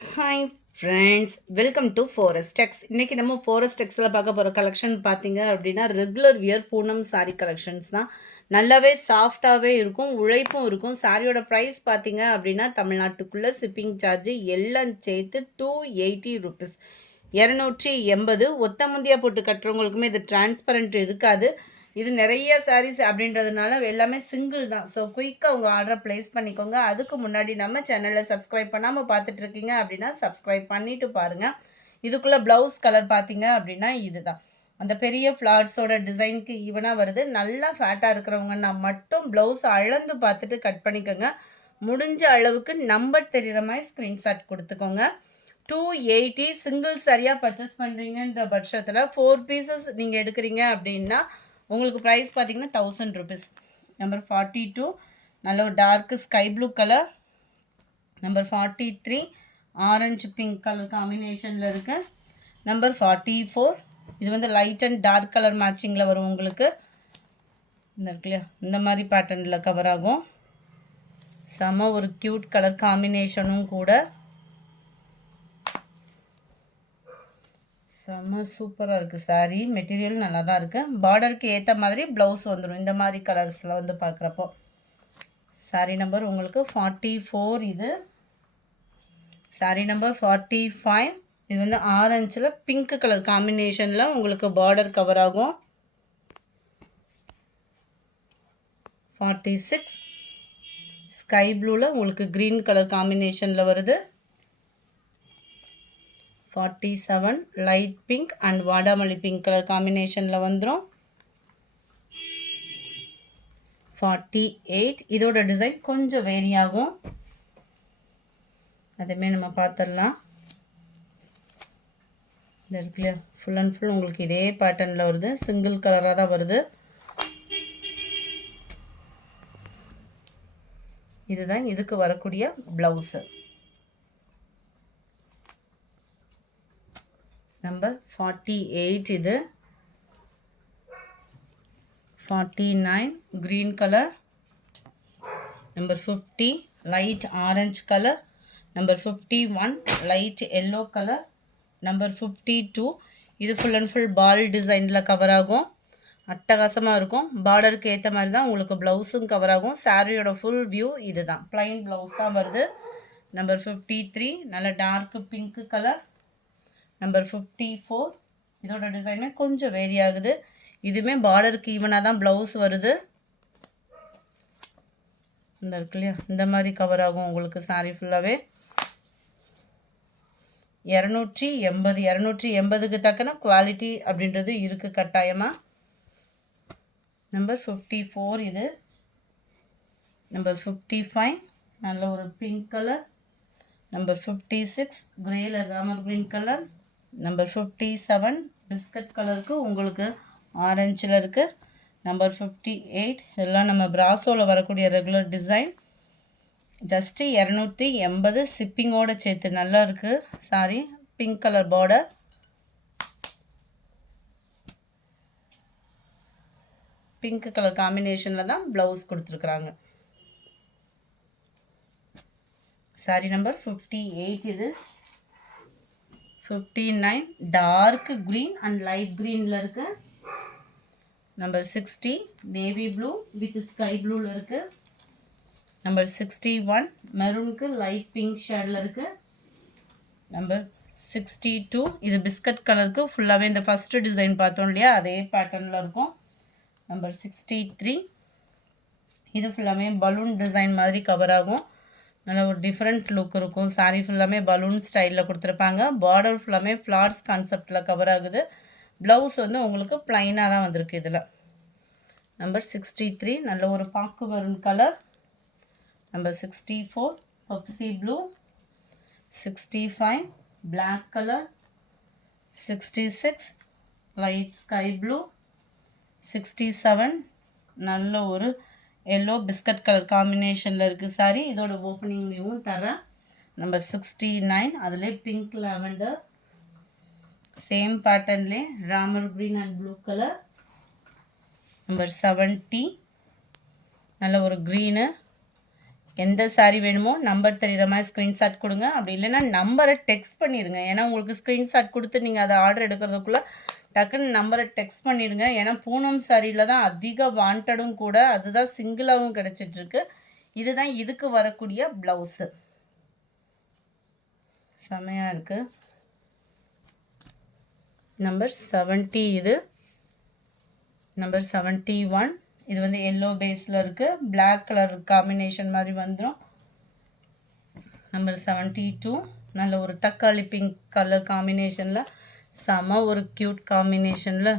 Hi friends, welcome to forest tex. இன்றைக்கி நம்ம forest டெக்ஸில் பார்க்க போகிற கலெக்ஷன் பார்த்தீங்க அப்படின்னா regular wear Poonam sari collections தான். நல்லாவே சாஃப்டாகவே இருக்கும், உழைப்பும் இருக்கும். சாரியோட ப்ரைஸ் பார்த்தீங்க அப்படின்னா தமிழ்நாட்டுக்குள்ளே ஷிப்பிங் சார்ஜ் எல்லாம் சேர்த்து 280 ருபீஸ், 280. ஒத்த முந்தியாக போட்டு கட்டுறவங்களுக்குமே இது டிரான்ஸ்பரண்ட் இருக்காது. இது நிறைய சாரீஸ் அப்படின்றதுனால எல்லாமே சிங்கிள் தான். ஸோ குயிக்காக உங்கள் ஆர்டரை ப்ளேஸ் பண்ணிக்கோங்க. அதுக்கு முன்னாடி நம்ம சேனலை சப்ஸ்கிரைப் பண்ணாமல் பார்த்துட்ருக்கீங்க அப்படின்னா சப்ஸ்கிரைப் பண்ணிவிட்டு பாருங்கள். இதுக்குள்ளே ப்ளவுஸ் கலர் பார்த்தீங்க அப்படின்னா இதுதான். அந்த பெரிய ஃப்ளார்ஸோட டிசைனுக்கு ஈவனாக வருது. நல்லா ஃபேட்டாக இருக்கிறவங்கன்னா மட்டும் ப்ளவுஸ் அளந்து பார்த்துட்டு கட் பண்ணிக்கோங்க. முடிஞ்ச அளவுக்கு நம்பர் தெரிகிற மாதிரி ஸ்க்ரீன்ஷாட் கொடுத்துக்கோங்க. 280 சிங்கிள் சரியாக பர்ச்சேஸ் பண்ணுறீங்கன்ற பட்சத்தில் 4 பீசஸ் நீங்கள் எடுக்கிறீங்க அப்படின்னா உங்களுக்கு ப்ரைஸ் பார்த்தீங்கன்னா 1000 ருபீஸ். நம்பர் 42 நல்ல ஒரு torque sky blue colour. Number 43 orange pink colour காம்பினேஷனில் இருக்குது. நம்பர் 44 இது வந்து லைட் அண்ட் டார்க் கலர் மேட்சிங்கில் வரும். உங்களுக்கு இந்த இருக்கு இல்லையா, இந்த மாதிரி பேட்டர்னில் கவர் ஆகும். செம ஒரு க்யூட் கலர் காம்பினேஷனும் கூட. செம்ம சூப்பராக இருக்குது. சாரீ மெட்டீரியல் நல்லா தான் இருக்குது. பார்டருக்கு ஏற்ற மாதிரி ப்ளவுஸ் வந்துடும் இந்த மாதிரி கலர்ஸில் வந்து பார்க்குறப்போ. சாரீ நம்பர் உங்களுக்கு 44. இது சாரீ நம்பர் 45. இது வந்து ஆரஞ்சில் பிங்க் கலர் காம்பினேஷனில் உங்களுக்கு பார்டர் கவர் ஆகும். 46 ஸ்கை ப்ளூவில் உங்களுக்கு க்ரீன் கலர் காம்பினேஷனில் வருது. 47 லைட் பிங்க் அண்ட் வாடாமல்லி பிங்க் கலர் காம்பினேஷனில் வந்துடும். 48 இதோட டிசைன் கொஞ்சம் வேரி ஆகும், அதேமாதிரி நம்ம பார்த்துடலாம். இந்த இருக்குல்லையா, ஃபுல் அண்ட் ஃபுல் உங்களுக்கு இதே பேட்டர்னில் வருது. சிங்கிள் கலராக தான் வருது. இதுதான் இதுக்கு வரக்கூடிய ப்ளவுஸு. நம்பர் 48 இது. 49 green colour. Number 50 light orange colour. Number 51 light yellow colour. Number 52 இது ஃபுல் அண்ட் ஃபுல் பால் டிசைனில் கவர் ஆகும். அட்டகாசமாக இருக்கும். பார்டருக்கு ஏற்ற மாதிரி தான் உங்களுக்கு ப்ளவுஸும் கவர் ஆகும். சாரியோட ஃபுல் வியூ இது தான். ப்ளைன் ப்ளவுஸ் தான் வருது. நம்பர் 53 நல்ல டார்க்கு பிங்க்கு கலர். நம்பர் 54 இதோட டிசைனே கொஞ்சம் வேரி ஆகுது. இதுவுமே பார்டருக்கு ஈவனாக தான் ப்ளவுஸ் வருது. இந்த இருக்கு இல்லையா, இந்த மாதிரி கவர் ஆகும் உங்களுக்கு சாரீ ஃபுல்லாகவே. 280 280க்கு தக்கன குவாலிட்டி அப்படின்றது இருக்குது கட்டாயமாக. நம்பர் 54 இது. நம்பர் 55 நல்ல ஒரு பிங்க் கலர். நம்பர் 56 கிரேல Ramar green colour. Number 57 biscuit கலருக்கு உங்களுக்கு ஆரஞ்சில் இருக்குது. நம்பர் 58 இதெல்லாம் நம்ம பிராசோவில் வரக்கூடிய ரெகுலர் டிசைன். ஜஸ்ட்டு 280 ஷிப்பிங்கோடு சேர்த்து நல்லா இருக்குது sorry. Pink colour border. Pink colour காம்பினேஷனில் தான் ப்ளவுஸ் கொடுத்துருக்குறாங்க. சாரி நம்பர் 58 இது. 59 டார்க் க்ரீன் அண்ட் லைட் க்ரீனில் இருக்குது. Number 60 navy blue with sky ப்ளூவில் இருக்குது. நம்பர் 61 மெரூனுக்கு லைட் பிங்க் ஷேடில் இருக்குது. நம்பர் 62 இது பிஸ்கட் கலருக்கு ஃபுல்லாகவே இந்த ஃபஸ்ட்டு டிசைன் பார்த்தோம் இல்லையா, அதே பேட்டர்னில் இருக்கும். நம்பர் 63 இது ஃபுல்லாமே பலூன் டிசைன் மாதிரி கவர் ஆகும். நல்ல ஒரு டிஃப்ரெண்ட் லுக் இருக்கும். சாரீ ஃபுல்லாமே பலூன் ஸ்டைலில் கொடுத்துருப்பாங்க. பார்டர் ஃபுல்லாமே ஃப்ளார்ஸ் கான்செப்டில் கவர் ஆகுது. ப்ளவுஸ் வந்து உங்களுக்கு ப்ளைனாக தான் வந்திருக்கு இதில். நம்பர் 63 நல்ல ஒரு பாக்கு maroon colour. Number 64 Pepsi blue. 65 black colour. 66 light sky blue. 67 நல்ல ஒரு எல்லோ பிஸ்கட் கலர் காம்பினேஷனில் இருக்குது சாரி. இதோட ஓப்பனிங் வியூவும் தரேன். நம்பர் 69 அதிலே பிங்க் லாவெண்டர். சேம் பேட்டர்ன்லே Ramar green and blue colour. Number 70 நல்ல ஒரு க்ரீனு எந்த சாரீ வேணுமோ நம்பர் தெரிகிற மாதிரி ஸ்க்ரீன்ஷாட் கொடுங்க. அப்படி இல்லைன்னா நம்பரை டெக்ஸ்ட் பண்ணிடுங்க. ஏன்னா உங்களுக்கு ஸ்க்ரீன்ஷாட் கொடுத்து நீங்கள் அதை ஆர்டர் எடுக்கிறதுக்குள்ளே டக்குன்னு நம்பரை டெக்ஸ்ட் பண்ணிடுங்க. ஏன்னா பூனம் சாரியில் தான் அதிக வாண்டடும் கூட, அதுதான் சிங்கிளாகவும் கிடச்சிட்ருக்கு. இதுதான் இதுக்கு வரக்கூடிய ப்ளவுஸு. செமையாக இருக்குது. நம்பர் 70 இது. நம்பர் 71 இது வந்து எல்லோ பேஸில் இருக்குது. பிளாக் கலர் காம்பினேஷன் மாதிரி வந்துடும். நம்பர் 72 நல்ல ஒரு தக்காளி பிங்க் கலர் காம்பினேஷனில் செம ஒரு க்யூட் காம்பினேஷனில்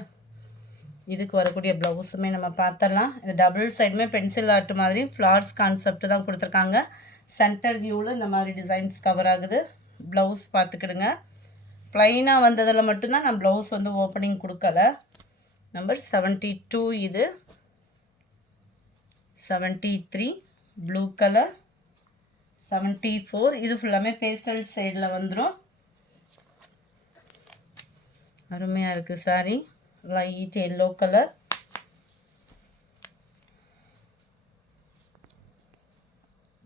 இதுக்கு வரக்கூடிய ப்ளவுஸுமே நம்ம பார்த்துடலாம். இது டபுள் சைடுமே பென்சில் ஆர்ட் மாதிரி ஃப்ளார்ஸ் கான்செப்ட் தான் கொடுத்துருக்காங்க. சென்டர் வியூவில் இந்த மாதிரி டிசைன்ஸ் கவர் ஆகுது. ப்ளவுஸ் பார்த்துக்கிடுங்க. ப்ளைனாக வந்ததில் மட்டும்தான் நான் ப்ளவுஸ் வந்து ஓப்பனிங் கொடுக்கல. நம்பர் 72 இது. 73 ப்ளூ கலர். 74 இது ஃபுல்லாமே பேஸ்டல் சைடில் வந்துடும். அருமையாக இருக்குது sorry. Light yellow colour.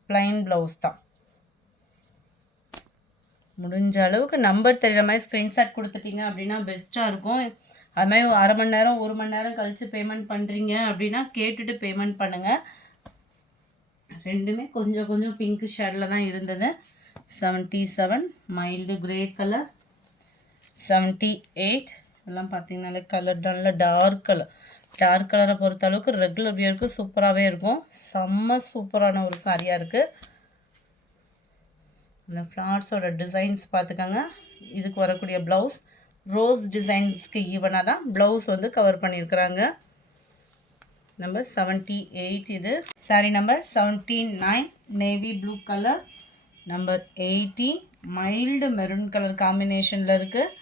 Plain blouse தான். முடிஞ்ச அளவுக்கு நம்பர் தெரிகிற மாதிரி ஸ்க்ரீன்ஷாட் கொடுத்துட்டீங்க அப்படின்னா பெஸ்ட்டாக இருக்கும். அது மாதிரி அரை மணி நேரம் 1 மணி நேரம் கழித்து பேமெண்ட் பண்ணுறீங்க அப்படின்னா கேட்டுட்டு பேமெண்ட் பண்ணுங்கள். ரெண்டுமே கொஞ்சம் கொஞ்சம் பிங்க் ஷேடில் தான் இருந்தது. 77 மைல்டு கிரே கலர். 78 எல்லாம் பார்த்தீங்கனாலே கலர் நல்ல டார்க் கலர். டார்க் கலரை பொறுத்த அளவுக்கு ரெகுலர் வியருக்கு சூப்பராகவே இருக்கும். செம்ம சூப்பரான ஒரு சாரியாக இருக்குது. இந்த ஃப்ளார்ஸோட டிசைன்ஸ் பார்த்துக்கோங்க. இதுக்கு வரக்கூடிய ப்ளவுஸ் ரோஸ் டிசைன்ஸ்க்கு ஈவனாக தான் ப்ளவுஸ் வந்து கவர் பண்ணியிருக்கிறாங்க. நம்பர் 78 இது. Sorry number 79 navy blue colour. Number 80 mild maroon colour காம்பினேஷனில் இருக்குது.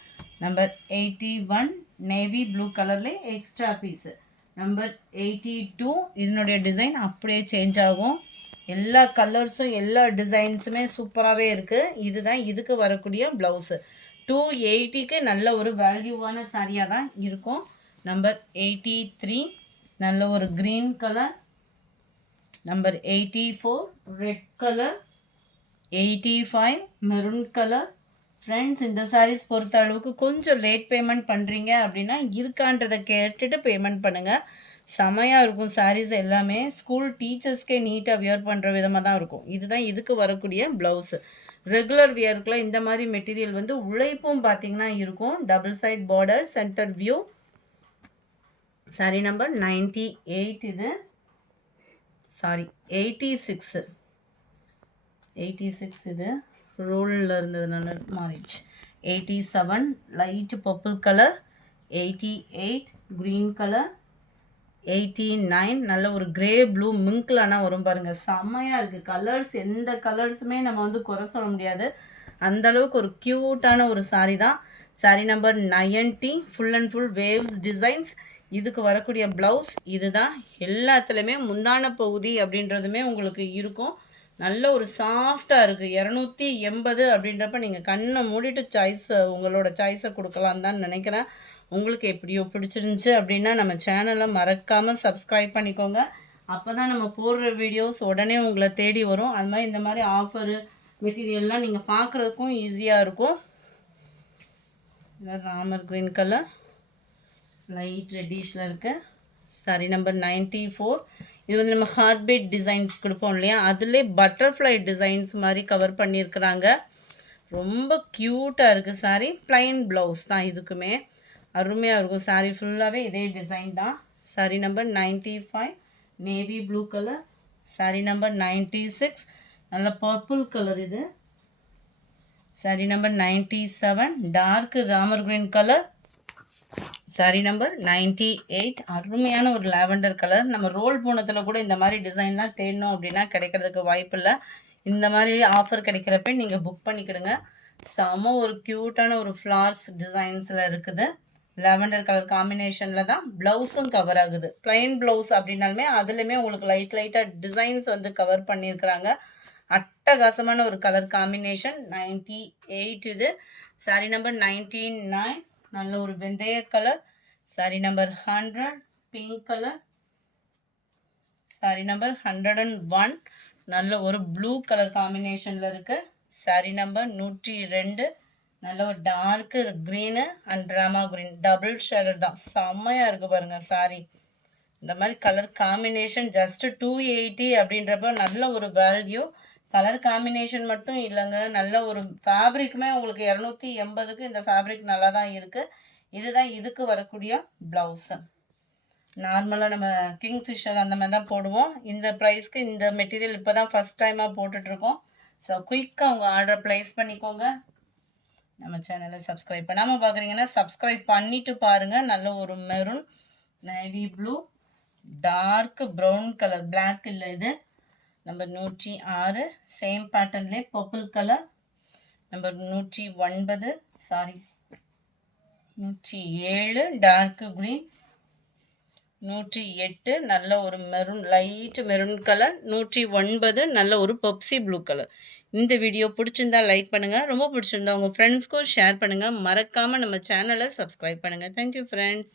நம்பர் 81 நேவி ப்ளூ கலர்லேயே எக்ஸ்ட்ரா பீஸு. நம்பர் 82 இதனுடைய டிசைன் அப்படியே சேஞ்ச் ஆகும். எல்லா கலர்ஸும் எல்லா டிசைன்ஸுமே சூப்பராகவே இருக்குது. இதுதான் இதுக்கு வரக்கூடிய ப்ளவுஸு. 280க்கு நல்ல ஒரு வேல்யூவான சாரியாக தான் இருக்கும். நம்பர் 83 நல்ல ஒரு green colour. Number 84 red colour. 85 maroon colour. Friends, இந்த சாரீஸ் பொறுத்த அளவுக்கு கொஞ்சம் லேட் பேமெண்ட் பண்ணுறீங்க அப்படின்னா இருக்கான்றதை கேட்டுட்டு பேமெண்ட் பண்ணுங்கள். செமையாக இருக்கும் சாரீஸ் எல்லாமே. ஸ்கூல் டீச்சர்ஸ்க்கே நீட்டாக வியர் பண்ணுற விதமாக தான் இருக்கும். இதுதான் இதுக்கு வரக்கூடிய ப்ளவுஸு. ரெகுலர் வியர்க்குலாம் இந்த மாதிரி மெட்டீரியல் வந்து உழைப்பும் பார்த்திங்கன்னா இருக்கும். Double side border, centre view. Sorry number 98 இது. சாரி 86 இது. ரோலில் இருந்ததுனால மாறிடுச்சு. 87 light purple colour. 88 green colour. 89 நல்ல ஒரு கிரே ப்ளூ மிங்க்லானா வரும் பாருங்கள். செம்மையாக இருக்குது. கலர்ஸ் எந்த கலர்ஸுமே நம்ம வந்து குறை சொல்ல முடியாது. அந்தளவுக்கு ஒரு க்யூட்டான ஒரு சாரீ தான். Sari number 90 full and full waves designs. இதுக்கு வரக்கூடிய ப்ளவுஸ் இதுதான். எல்லாத்துலேயுமே முந்தான பகுதி அப்படின்றதுமே உங்களுக்கு இருக்கும். நல்ல ஒரு சாஃப்டாக இருக்குது. 280 அப்படின்றப்ப நீங்கள் கண்ணை மூடிட்டு உங்களோட சாய்ஸை கொடுக்கலான்னு தான் நினைக்கிறேன். உங்களுக்கு எப்படியோ பிடிச்சிருந்துச்சு அப்படின்னா நம்ம சேனலை மறக்காமல் சப்ஸ்கிரைப் பண்ணிக்கோங்க. அப்போ தான் நம்ம போடுற வீடியோஸ் உடனே உங்களை தேடி வரும். அது மாதிரி இந்த மாதிரி ஆஃபரு மெட்டீரியல்லாம் நீங்கள் பார்க்குறதுக்கும் ஈஸியாக இருக்கும். ராமர் க்ரீன் கலர் லைட் ரெட்டிஷில் இருக்குது. சாரி நம்பர் 94 இது வந்து நம்ம ஹார்ட் பீட் டிசைன்ஸ் கொடுப்போம் இல்லையா, அதிலே பட்டர்ஃப்ளை டிசைன்ஸ் மாதிரி கவர் பண்ணியிருக்கிறாங்க. ரொம்ப க்யூட்டாக இருக்குது சாரீ. ப்ளைன் ப்ளவுஸ் தான் இதுக்குமே. அருமையாக இருக்கும். சாரீ ஃபுல்லாகவே இதே டிசைன் தான். Sari number 95 navy blue colour. Sari number 96 நல்ல பர்பிள் கலர் இது. Sari number 97 dark Ramar green colour. Sari number 98 அருமையான ஒரு லாவெண்டர் கலர். நம்ம ரோல் போனதில் கூட இந்த மாதிரி டிசைன்லாம் தேடணும் அப்படின்னா கிடைக்கிறதுக்கு வாய்ப்பு இல்லை. இந்த மாதிரி ஆஃபர் கிடைக்கிறப்ப நீங்கள் புக் பண்ணிக்கிடுங்க. செம ஒரு க்யூட்டான ஒரு ஃப்ளார்ஸ் டிசைன்ஸில் இருக்குது. லாவெண்டர் கலர் காம்பினேஷனில் தான் ப்ளவுஸும் கவர் ஆகுது. ப்ளைன் ப்ளவுஸ் அப்படின்னாலுமே அதுலேயுமே உங்களுக்கு லைட்டாக டிசைன்ஸ் வந்து கவர் பண்ணியிருக்கிறாங்க. அட்டகாசமான ஒரு கலர் காம்பினேஷன். 98 இது. சாரீ நம்பர் 99 நல்ல ஒரு வெந்தய colour. Sari number 100 pink colour. Sari number 101 நல்ல ஒரு ப்ளூ கலர் காம்பினேஷனில் இருக்குது. சாரீ நம்பர் 102. நல்ல ஒரு டார்க்கு க்ரீனு அண்ட் ட்ராமா க்ரீன் டபுள் ஷேடட் தான். செம்மையாக இருக்குது பாருங்கள் சாரீ. இந்த மாதிரி கலர் காம்பினேஷன் ஜஸ்ட்டு 280 அப்படின்றப்ப நல்ல ஒரு வேல்யூ. கலர் காம்பினேஷன் மட்டும் இல்லைங்க, நல்ல ஒரு ஃபேப்ரிக்குமே உங்களுக்கு 280க்கு இந்த ஃபேப்ரிக் நல்லா தான் இருக்குது. இதுதான் இதுக்கு வரக்கூடிய ப்ளவுஸு. நார்மலாக நம்ம கிங்ஃபிஷர் அந்த மாதிரி தான் போடுவோம். இந்த ப்ரைஸ்க்கு இந்த மெட்டீரியல் இப்போ தான் ஃபஸ்ட் டைமாக போட்டுட்ருக்கோம். ஸோ குயிக்காக உங்கள் ஆர்டர் ப்ளேஸ் பண்ணிக்கோங்க. நம்ம சேனலை சப்ஸ்கிரைப் பண்ணாமல் பார்க்குறீங்கன்னா சப்ஸ்கிரைப் பண்ணிவிட்டு பாருங்கள். நல்ல ஒரு maroon, navy blue, dark brown colour, black இல்லை இது. நம்பர் 106 சேம் பேட்டர்ன்லேயே purple colour. Number 109 sorry 107 dark green. 108 நல்ல ஒரு மெரூன், லைட் மெரூன் கலர். 109 நல்ல ஒரு பெப்சி ப்ளூ கலர். இந்த வீடியோ பிடிச்சிருந்தா லைக் பண்ணுங்கள், ரொம்ப பிடிச்சிருந்தா உங்கள் ஃப்ரெண்ட்ஸ்க்கும் ஷேர் பண்ணுங்கள். மறக்காமல் நம்ம சேனலை சப்ஸ்கிரைப் பண்ணுங்கள். Thank you friends.